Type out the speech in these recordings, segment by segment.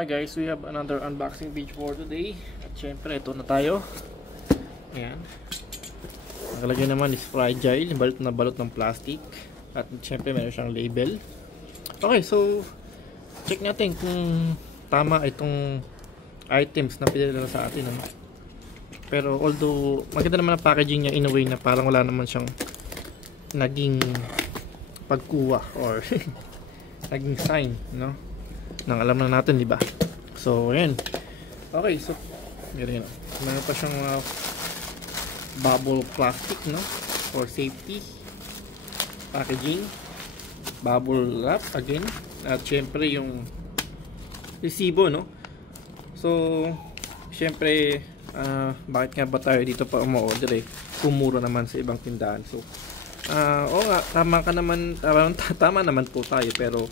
Okay guys, we have another unboxing video for today. At syempre, ito na tayo. Ayan. Nakalagay naman is fragile, balot na balot ng plastic. At syempre, meron siyang label. Okay, so check natin kung tama itong items na pinadala sa atin. Ano? Pero although maganda naman ang packaging niya in a way na parang wala naman siyang naging pagkuha or naging sign, no? Nang alam na natin, di ba? So, ayan. Okay, so ganyan. Meron pa siyang bubble plastic, no? For safety. Packaging. Bubble wrap again. At syempre yung resibo, no? So, syempre bakit nga ba tayo dito pa umu-order eh? Kumura naman sa ibang tindahan. So, oo nga, tama naman po tayo, pero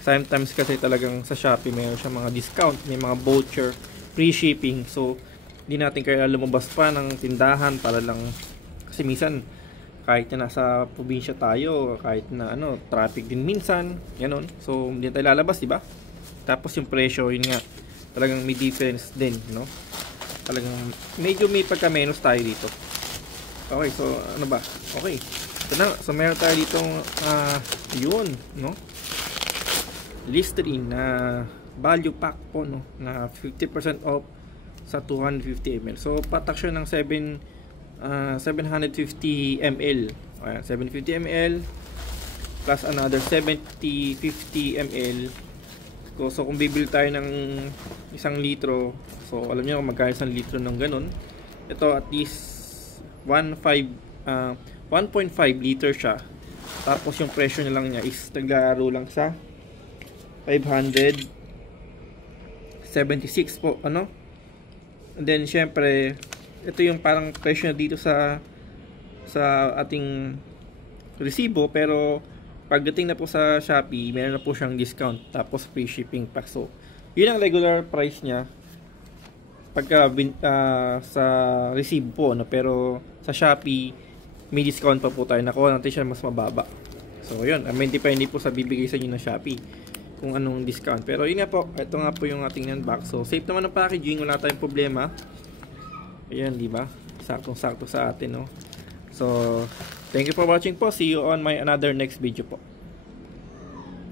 sometimes kasi talagang sa Shopee mayroon siya mga discount, may mga voucher, free shipping. So, hindi natin kaya lumabas pa ng tindahan para lang, kasi minsan kahit na nasa probinsya tayo, kahit na traffic din minsan, ganoon. So, hindi tayo lalabas, di ba? Tapos yung presyo, yun nga, talagang may difference din, no? Talagang medyo may pagka-menos tayo dito. Okay, so ano ba? Okay. So, so meron tayo ditong yun, no? Listerine na value pack po, no, na 50% off sa 250 ml. So patak siya ng 750 ml. Ayan, 750 ml plus another 50 ml. So kung bibili tayo ng 1 litro, so alam niyo kung magkano 1 litro ng ganun. Ito at least 1.5 liter siya. Tapos yung presyo na lang niya is naglaro lang sa 576 po, ano? And then syempre ito yung parang presyo na dito sa ating resibo, pero pagdating na po sa Shopee, meron na po siyang discount tapos free shipping pa. So yun ang regular price niya pagka sa resibo po, no? Pero sa Shopee may discount pa po tayo, nakuha natin siya mas mababa. So yun, depende po sa bibigay sa inyo ng Shopee kung anong discount. Pero yun nga po, ito nga po yung ating unbox. So safe naman ang packaging, wala tayong problema. Ayan, di ba? Saktong-sakto sa atin, no? So thank you for watching po. See you on my another next video po.